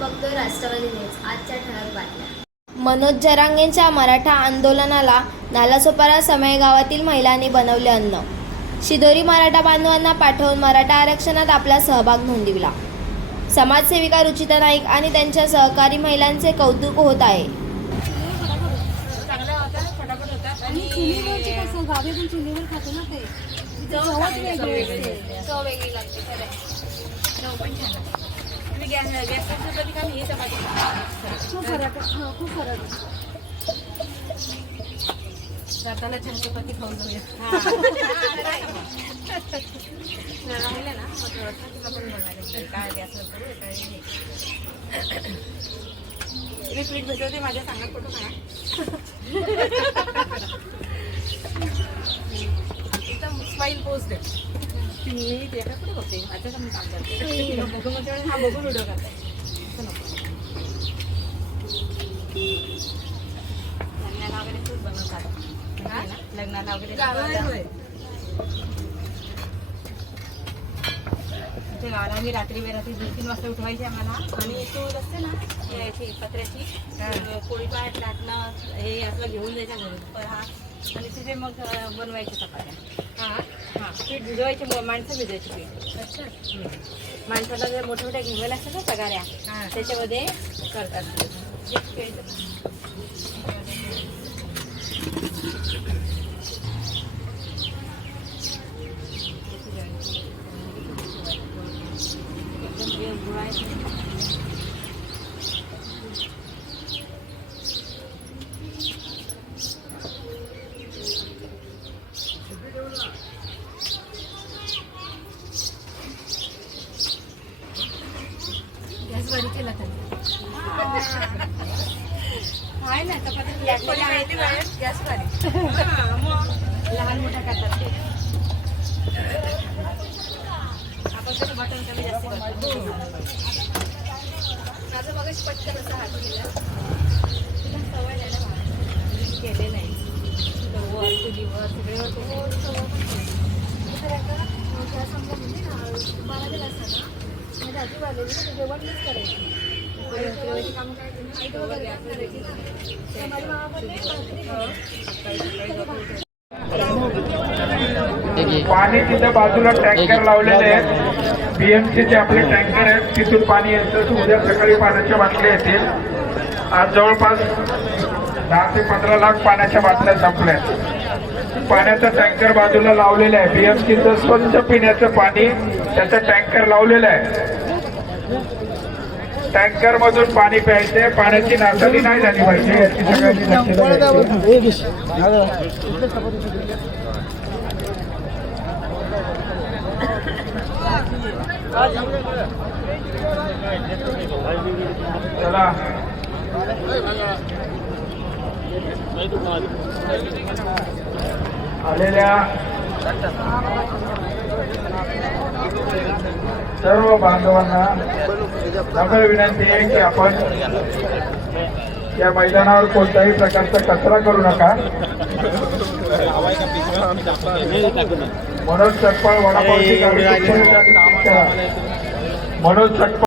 बघतोय राष्ट्रवादी न्यूज. आजच्या ठळक बातम्या. मनोज जरांगेंच्या मराठा आंदोलनाला नालासोपारा समय गावातील महिलांनी बनवले अन्न. शिदोरी मराठा बांधवांना पाठवून मराठा आरक्षणात आपला सहभाग नोंदविला. समाजसेविका रुचिता नाईक आणि त्यांच्या सहकारी महिलांचे कौतुक होत आहे. चव वेगळी लागते. तुम्ही गॅस गॅसच्या चपाती मी ही चपाती. खूप फरक आहे. खूप फरक आहे. जाताना छान चपाती खाऊन जाऊया जरा राहिलं ना मग थोडंसं तुला पण बनवायला काय गॅसवर करू काय हे. मी पीठ भिजवते माझ्या सांगत फोटो एकदम मी त्याकडे कुठे बघते. माझ्याकडे मी काम करते. मग तेवढं हा बघून व्हिडिओ करते असं नको लग्नाला वगैरे बनवतात? लग्नाला वगैरे इथे गावाला आम्ही रात्री बेरात्री दोन तीन वाजता उठवायचे आम्हाला. आणि चूल असते ना याची पत्र्याची तर पोळी पाट लाटणं हे असलं घेऊन जायचं घरून. पण हा आणि तिथे मग बनवायचे चपात्या. हां हां पीठ भिजवायचे म- माणसं भिजवायची पीठ. अच्छा. माणसाला जर मोठे मोठे घेवायला असतात ना सगाऱ्या त्याच्यामध्ये करतात. आहे ना आहेत गॅस बरी लहान मोठा करतात ते आपण त्याचं बटन कमी जास्त करतो माझं मगच पटकन असं हात केलं तुला सवय आहे ना मला. मी केले नाही स्टववर चुलीवर सगळेवर तो सवय पण केली. तर आता, अं, त्या समजा म्हणजे ना, बारा दिला असता ना, माझी आजी वारलेली ना, ते जेवण मीच करायची. आणि जेवायची कामं काय केली? आई वगैरे काम करायची ना. तर माझ्या मामाकडे भाकरी करायची. पाणी तिथं बाजूला टँकर लावलेले आहेत बीएमसीचे आपले टँकर आहेत तिथून पाणी येतं उद्या सकाळी पाण्याच्या बाटल्या येतील. आज जवळपास दहा ते पंधरा लाख पाण्याच्या बाटल्या संपल्या पाण्याचा टँकर बाजूला लावलेला आहे. बीएमसीचं स्वच्छ पिण्याचं पाणी त्याचं टँकर लावलेलं आहे. टँकर मधून पाणी प्यायचे पाण्याची नासाडी नाही झाली पाहिजे. याची सगळ्यांनी आलेल्या सर्व बांधवांना नम्र विनंती आहे की आपण या मैदानावर कोणत्याही प्रकारचा कचरा करू नका. मनोज सकपाळ वडापावची गाडी. मनोज सकपाळ